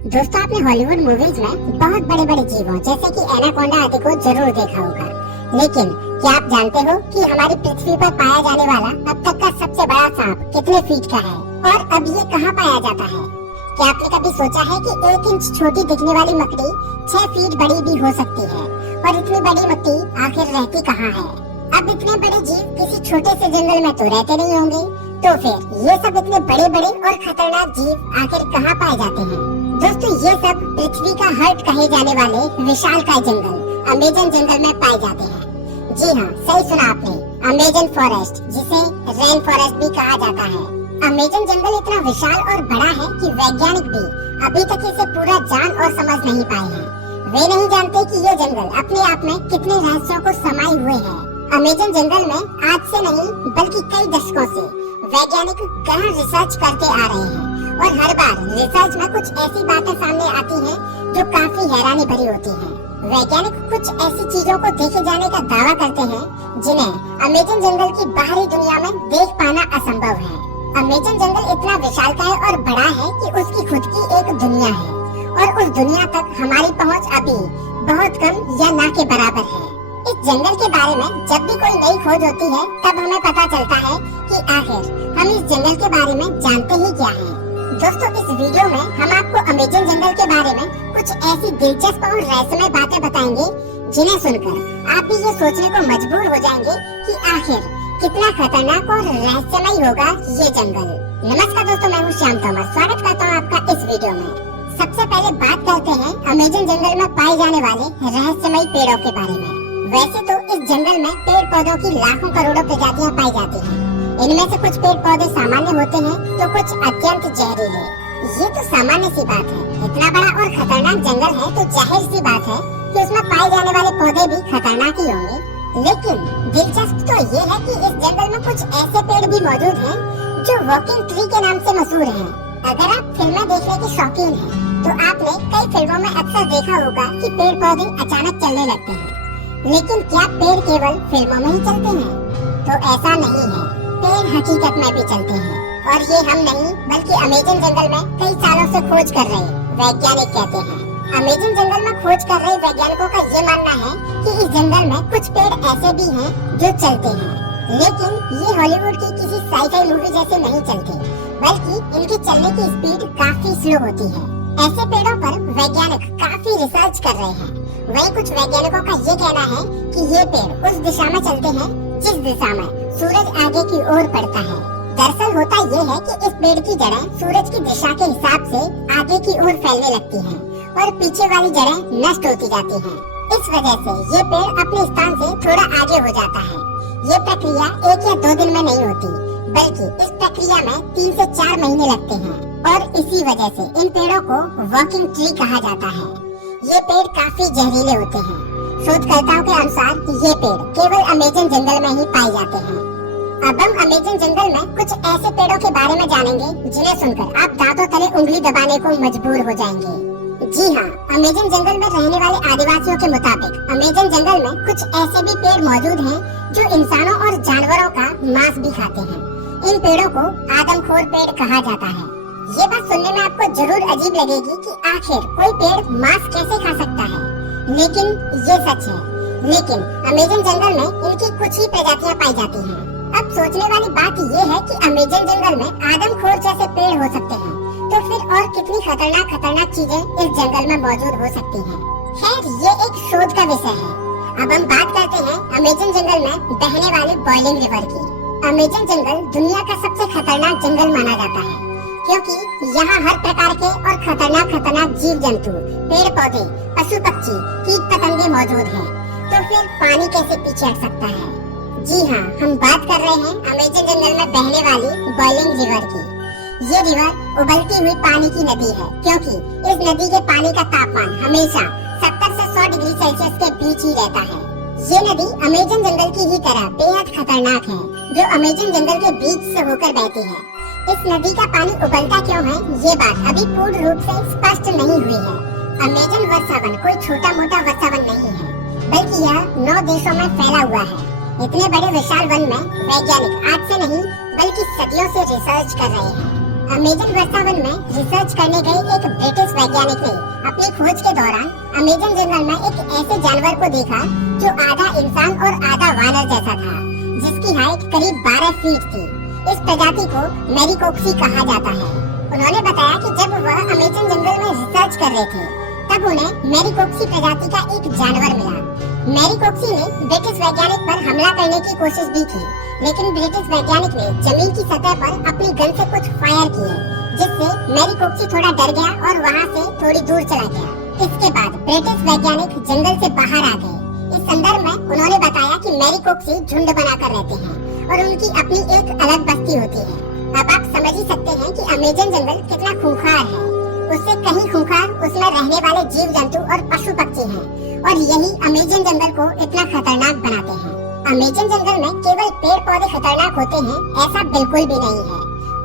दोस्तों, आपने Hollywood movies में बहुत बड़े बड़े जीवों जैसे कि एनाकोंडा आदि को जरूर देखा होगा, लेकिन क्या आप जानते हो कि हमारी पृथ्वी पर पाया जाने वाला अब तक का सबसे बड़ा सांप कितने फीट का है और अब ये कहाँ पाया जाता है? क्या आपने कभी सोचा है कि 1 इंच छोटी दिखने वाली मकड़ी 6 फीट बड़ी भी हो सकती है और इतनी बड़ी मकड़ी आखिर रहती कहाँ है? अब इतने बड़े जीव किसी छोटे से जंगल में तो रहते नहीं होंगे, तो फिर ये सब इतने बड़े बड़े और खतरनाक जीव आखिर कहाँ पाए जाते हैं? दोस्तों, ये सब पृथ्वी का हार्ट कहे जाने वाले विशालकाय जंगल अमेज़न जंगल में पाए जाते हैं। जी हाँ, सही सुना आपने, अमेज़न फॉरेस्ट, जिसे रेन फॉरेस्ट भी कहा जाता है। अमेज़न जंगल इतना विशाल और बड़ा है कि वैज्ञानिक भी अभी तक इसे पूरा जान और समझ नहीं पाए हैं। वे नहीं जानते कि ये जंगल अपने आप में कितने रहस्यों को समाये हुए है। अमेज़न जंगल में आज से नहीं बल्कि कई दशकों से वैज्ञानिक गहन रिसर्च करते आ रहे हैं और हर बार रिसर्च में कुछ ऐसी बातें सामने आती हैं जो काफी हैरानी भरी होती हैं। वैज्ञानिक कुछ ऐसी चीजों को देखे जाने का दावा करते हैं जिन्हें अमेज़न जंगल की बाहरी दुनिया में देख पाना असंभव है। अमेज़न जंगल इतना विशालकाय और बड़ा है कि उसकी खुद की एक दुनिया है और उस दुनिया तक हमारी पहुंच अभी बहुत कम या ना के बराबर है। इस जंगल के बारे में जब भी कोई नई खोज होती है तब हमें पता चलता है कि आखिर हम इस जंगल के बारे में जानते ही क्या हैं। दोस्तों, इस वीडियो में हम आपको अमेज़न जंगल के बारे में कुछ ऐसी दिलचस्प और रहस्यमय बातें बताएंगे जिन्हें सुनकर आप भी ये सोचने को मजबूर हो जाएंगे कि आखिर कितना खतरनाक और रहस्यमय होगा ये जंगल। नमस्कार दोस्तों, मैं हूँ श्याम तोमर, स्वागत करता हूँ आपका इस वीडियो में। सबसे पहले बात करते हैं अमेज़न जंगल में पाए जाने वाले रहस्यमय पेड़ों के बारे में। वैसे तो इस जंगल में पेड़ पौधों की लाखों करोड़ों प्रजातियां पाई जाती हैं। इनमें से कुछ पेड़ पौधे सामान्य होते हैं तो कुछ अत्यंत जहरीले। ये तो सामान्य सी बात है, इतना बड़ा और खतरनाक जंगल है तो जाहिर सी बात है कि उसमें पाए जाने वाले पौधे भी खतरनाक ही होंगे। लेकिन दिलचस्प तो ये है कि इस जंगल में कुछ ऐसे पेड़ भी मौजूद हैं जो वॉकिंग ट्री के नाम से मशहूर हैं। अगर आप फिल्में देखने के शौकीन हैं तो आपने कई फिल्मों में अक्सर देखा होगा कि पेड़ पौधे अचानक चलने लगते हैं। लेकिन क्या पेड़ केवल फिल्मों में ही चलते हैं? तो ऐसा नहीं है, पेड़ हकीकत में भी चलते हैं और ये हम नहीं बल्कि अमेज़न जंगल में कई सालों से खोज कर रहे वैज्ञानिक कहते हैं। अमेज़न जंगल में खोज कर रहे वैज्ञानिकों का ये मानना है कि इस जंगल में कुछ पेड़ ऐसे भी हैं जो चलते हैं, लेकिन ये हॉलीवुड की किसी साई-फाई मूवी जैसे नहीं चलते, बल्कि इनके चलने की स्पीड काफी स्लो होती है। ऐसे पेड़ों पर वैज्ञानिक काफी रिसर्च कर रहे हैं। वहीं कुछ वैज्ञानिकों का ये कहना है कि ये पेड़ उस दिशा में चलते हैं जिस दिशा में सूरज आगे की ओर बढ़ता है। दरअसल होता ये है कि इस पेड़ की जड़ें सूरज की दिशा के हिसाब से आगे की ओर फैलने लगती हैं और पीछे वाली जड़ें नष्ट होती जाती हैं। इस वजह से ये पेड़ अपने स्थान से थोड़ा आगे हो जाता है। ये प्रक्रिया 1 या 2 दिन में नहीं होती, बल्कि इस प्रक्रिया में 3 से 4 महीने लगते हैं और इसी वजह से इन पेड़ों को वॉकिंग ट्री कहा जाता है। ये पेड़ काफी जहरीले होते हैं। शोधकर्ताओं के अनुसार ये पेड़ केवल अमेज़न जंगल में ही पाए जाते हैं। अब हम अमेज़न जंगल में कुछ ऐसे पेड़ों के बारे में जानेंगे जिन्हें सुनकर आप दांतों तले उंगली दबाने को मजबूर हो जाएंगे। जी हाँ, अमेज़न जंगल में रहने वाले आदिवासियों के मुताबिक अमेज़न जंगल में कुछ ऐसे भी पेड़ मौजूद हैं जो इंसानों और जानवरों का मांस भी खाते हैं। इन पेड़ों को आदमखोर पेड़ कहा जाता है। ये बात सुनने में आपको जरूर अजीब लगेगी कि आखिर कोई पेड़ मांस कैसे खा सकता है, लेकिन ये सच है। लेकिन अमेज़न जंगल में इनकी कुछ ही प्रजातियां पाई जाती हैं। अब सोचने वाली बात ये है कि अमेज़न जंगल में आदमखोर जैसे पेड़ हो सकते हैं, तो फिर और कितनी खतरनाक चीजें इस जंगल में मौजूद हो सकती हैं। खैर, ये एक शोध का विषय है। अब हम बात करते हैं अमेज़न जंगल में बहने वाली बॉइलिंग रिवर की। अमेज़न जंगल दुनिया का सबसे खतरनाक जंगल माना जाता है क्योंकि यहाँ हर प्रकार के और खतरनाक जीव जंतु, पेड़ पौधे, पशु पक्षी, कीट पतंगे मौजूद हैं। तो फिर पानी कैसे पीछे हट सकता है? जी हाँ, हम बात कर रहे हैं अमेज़न जंगल में बहने वाली बॉइलिंग रिवर की। ये रिवर उबलती हुई पानी की नदी है क्योंकि इस नदी के पानी का तापमान हमेशा 70 से 100 डिग्री सेल्सियस के बीच ही रहता है। ये नदी अमेज़न जंगल की ही तरह बेहद खतरनाक है, जो अमेज़न जंगल के बीच से होकर बहती है। इस नदी का पानी उबलता क्यों है, ये बात अभी पूर्ण रूप से स्पष्ट नहीं हुई है। अमेज़न वर्षावन कोई छोटा मोटा वर्षावन नहीं है, बल्कि यह 9 देशों में फैला हुआ है। इतने बड़े विशाल वन में वैज्ञानिक आज से नहीं बल्कि सदियों से रिसर्च कर रहे हैं। अमेजन वर्षावन में रिसर्च करने गए एक ब्रिटिश वैज्ञानिक ने अपनी खोज के दौरान अमेजन जंगल में एक ऐसे जानवर को देखा जो आधा इंसान और आधा वानर जैसा था, जिसकी हाइट करीब 12 फीट थी। इस प्रजाति को मैरिकोप्सी कहा जाता है। उन्होंने बताया कि जब वह अमेजन जंगल में रिसर्च कर रहे थे, तब उन्हें मैरिकोप्सी प्रजाति का एक जानवर मिला। मैरिकोप्सी ने ब्रिटिश वैज्ञानिक पर हमला करने की कोशिश भी की, लेकिन ब्रिटिश वैज्ञानिक ने जमीन की सतह पर अपनी गन से कुछ फायर किए, जिससे मैरिकोप्सी थोड़ा डर गया और वहां से थोड़ी दूर चला गया। इसके बाद ब्रिटिश वैज्ञानिक जंगल से बाहर आ गए। इस संदर्भ में उन्होंने बताया कि मैरिकोप्सी झुंड बनाकर रहते हैं और उनकी अपनी एक अलग बस्ती होती है। अब आप समझ ही सकते हैं कि अमेजन जंगल कितना खूंखार है। उससे कहीं खूंखार उसमें रहने वाले जीव जंतु और पशु पक्षी हैं, और यही अमेजन जंगल को इतना खतरनाक बनाते हैं। अमेजन जंगल में केवल पेड़ पौधे खतरनाक होते हैं, ऐसा बिल्कुल भी नहीं है।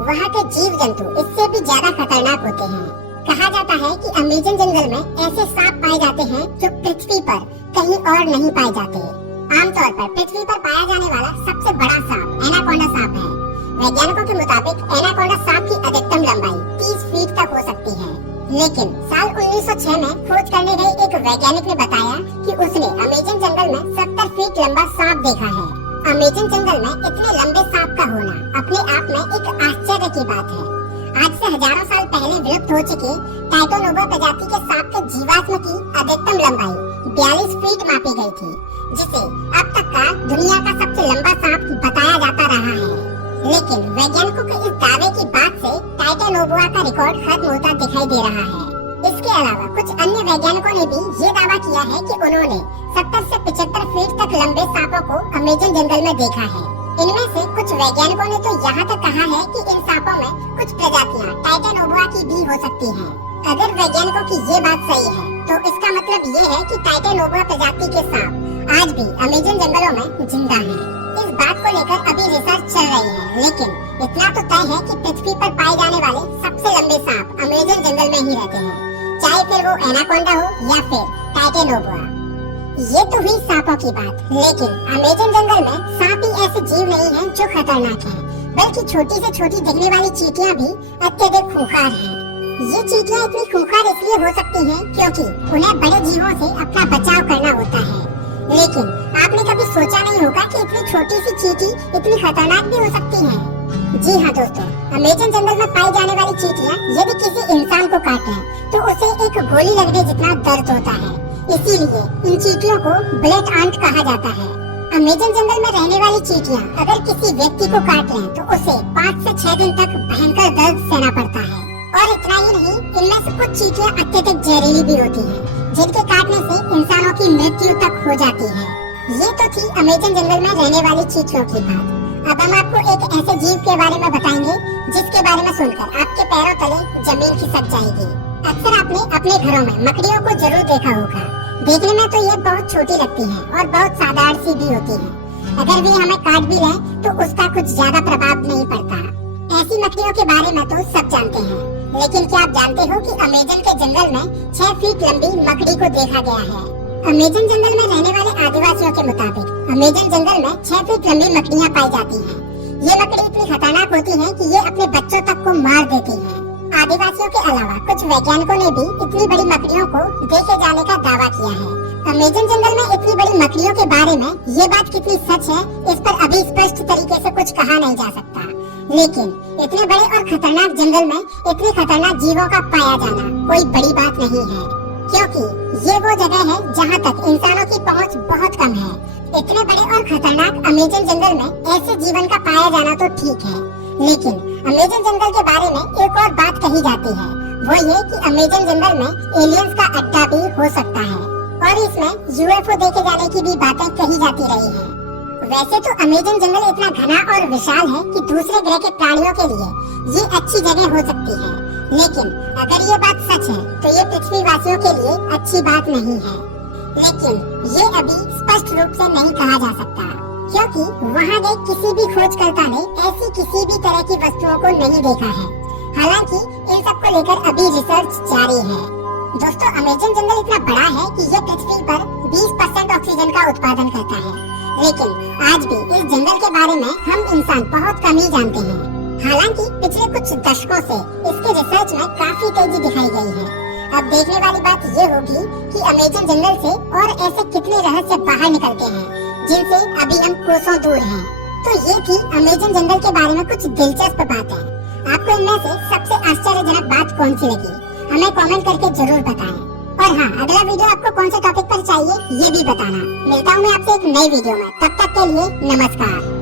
वहाँ के जीव जंतु इससे भी ज्यादा खतरनाक होते हैं। कहा जाता है कि अमेजन जंगल में ऐसे सांप पाए जाते हैं जो पृथ्वी पर कहीं और नहीं पाए जाते। आमतौर पर पृथ्वी पर पाया जाने वाला सबसे बड़ा सांप एनाकोंडा सांप है। वैज्ञानिकों के मुताबिक एनाकोंडा सांप की अधिकतम लंबाई 30 फीट तक हो सकती है। लेकिन साल 1906 में खोज करने गए एक वैज्ञानिक ने बताया कि उसने अमेजन जंगल में 70 फीट लंबा सांप देखा है। अमेजन जंगल में इतने लंबे सांप का होना अपने आप में एक आश्चर्य की बात है। आज से हजारों साल पहले विलुप्त हो चुके टाइटोनोवा प्रजाति के सांप के जीवाश्म की अधिकतम लंबाई 42 फीट मापी गई थी, जिसे अब तक का दुनिया का सबसे लंबा सांप बताया जाता रहा है। लेकिन वैज्ञानिकों के इस दावे की बात से टाइटोनोवा का रिकॉर्ड खत्म होता दिखाई दे रहा है। इसके अलावा कुछ अन्य वैज्ञानिकों ने भी ये दावा किया है कि उन्होंने 70 से 75 फीट तक लंबे सांपों को अमेजन जंगल में देखा है। इनमें से कुछ वैज्ञानिकों ने तो यहाँ तक कहा है कि इन सांपों में कुछ प्रजातियाँ टाइटोनोवा की भी हो सकती हैं। अगर वैज्ञानिकों की ये बात सही है, तो इसका मतलब ये है कि टाइटोनोवा प्रजाति के सांप आज भी अमेजन जंगलों में जिंदा हैं। इस बात को लेकर अभी रिसर्च चल रही है, लेकिन इतना तो तय है कि पृथ्वी पर पाए जाने वाले सबसे लंबे सांप अमेजन जंगल में ही रहते हैं, चाहे फिर वो एनाकोंडा हो या फिर टाइटोनोवा। ये तो हुई सांपों की बात, लेकिन अमेजन जंगल में सांप ही ऐसे जीव नहीं हैं जो खतरनाक हैं, बल्कि छोटी से छोटी दिखने वाली चींटियां भी अत्यधिक खूंखार हैं। ये चींटियां इतनी खूंखार इसलिए हो सकती हैं क्योंकि उन्हें बड़े जीवों से अपना बचाव करना होता है। लेकिन आपने कभी सोचा नहीं होगा कि इतनी छोटी सी चींटी इतनी खतरनाक भी हो सकती है। जी हाँ दोस्तों, अमेजन जंगल में पाई जाने वाली चींटियां यदि किसी इंसान को काटें तो उसे एक गोली लगने जितना दर्द होता है। इसीलिए इन चींटियों को ब्लड आंट कहा जाता है। अमेजन जंगल में रहने वाली चींटियां अगर किसी व्यक्ति को काट लें तो उसे 5 से 6 दिन तक भयंकर दर्द सहना पड़ता है। और इतना ही नहीं, इनमें से कुछ चींटियां अत्यधिक जहरीली भी होती हैं, जिनके काटने से इंसानों की मृत्यु तक हो जाती है। ये तो थी अमेजन जंगल में रहने वाली चींटियों की बात। अब हम आपको एक ऐसे जीव के बारे में बताएंगे जिसके बारे में सुनकर आपके पैरों तले जमीन खिसक जाएगी। अक्सर आपने अपने घरों में मकड़ियों को जरूर देखा होगा। देखने में तो ये बहुत छोटी लगती हैं और बहुत साधारण सी भी होती हैं। अगर वे हमें काट भी लें तो उसका कुछ ज्यादा प्रभाव नहीं पड़ता। ऐसी मकड़ियों के बारे में तो सब जानते हैं, लेकिन क्या आप जानते हो कि अमेजन के जंगल में 6 फीट लंबी मकड़ी को देखा गया है। अमेजन जंगल में रहने वाले आदिवासियों के मुताबिक अमेजन जंगल में 6 फीट लंबी मकड़ियाँ पाई जाती हैं। ये मकड़ी इतनी खतरनाक होती हैं कि ये अपने बच्चों तक को मार देती हैं। आदिवासियों के अलावा कुछ वैज्ञानिकों ने भी इतनी बड़ी मकड़ियों को देखे जाने का दावा किया है। अमेजन जंगल में इतनी बड़ी मकड़ियों के बारे में ये बात कितनी सच है, इस पर अभी स्पष्ट तरीके से कुछ कहा नहीं जा सकता। लेकिन इतने बड़े और खतरनाक जंगल में इतने खतरनाक जीवों का पाया जाना कोई बड़ी बात नहीं है, क्योंकि ये वो जगह है जहाँ तक इंसानों की पहुँच बहुत कम है। इतने बड़े और खतरनाक अमेजन जंगल में ऐसे जीवन का पाया जाना तो ठीक है, लेकिन अमेजन जंगल के बारे में एक और बात कही जाती है, वो ये कि अमेजन जंगल में एलियंस का अड्डा भी हो सकता है और इसमें यूएफओ देखे जाने की भी बातें कही जाती रही हैं। वैसे तो अमेजन जंगल इतना घना और विशाल है कि दूसरे ग्रह के प्राणियों के लिए ये अच्छी जगह हो सकती है, लेकिन अगर ये बात सच है तो ये पृथ्वीवासियों के लिए अच्छी बात नहीं है। लेकिन ये अभी स्पष्ट रूप से नहीं कहा जा सकता, क्योंकि वहाँ गए किसी भी खोजकर्ता ने ऐसी किसी भी तरह की वस्तुओं को नहीं देखा है। हालांकि इन सब को लेकर अभी रिसर्च जारी है। दोस्तों, अमेजन जंगल इतना बड़ा है कि ये पृथ्वी पर 20% ऑक्सीजन का उत्पादन करता है, लेकिन आज भी इस जंगल के बारे में हम इंसान बहुत कम ही जानते हैं। हालांकि पिछले कुछ दशकों से इसके रिसर्च में काफी तेजी दिखाई गई है। अब देखने वाली बात ये होगी कि अमेज़न जंगल से और ऐसे कितने रहस्य बाहर निकलते हैं जिनसे अभी हम कोसों दूर हैं। तो ये थी अमेज़न जंगल के बारे में कुछ दिलचस्प बातें। आपको इनमें से सबसे आश्चर्यजनक बात कौन सी लगी, हमें कमेंट करके जरूर बताएं। और हाँ, अगला वीडियो आपको कौन से टॉपिक पर चाहिए ये भी बताना। मिलता हूँ मैं आपसे एक नई वीडियो में, तब तक के लिए नमस्कार।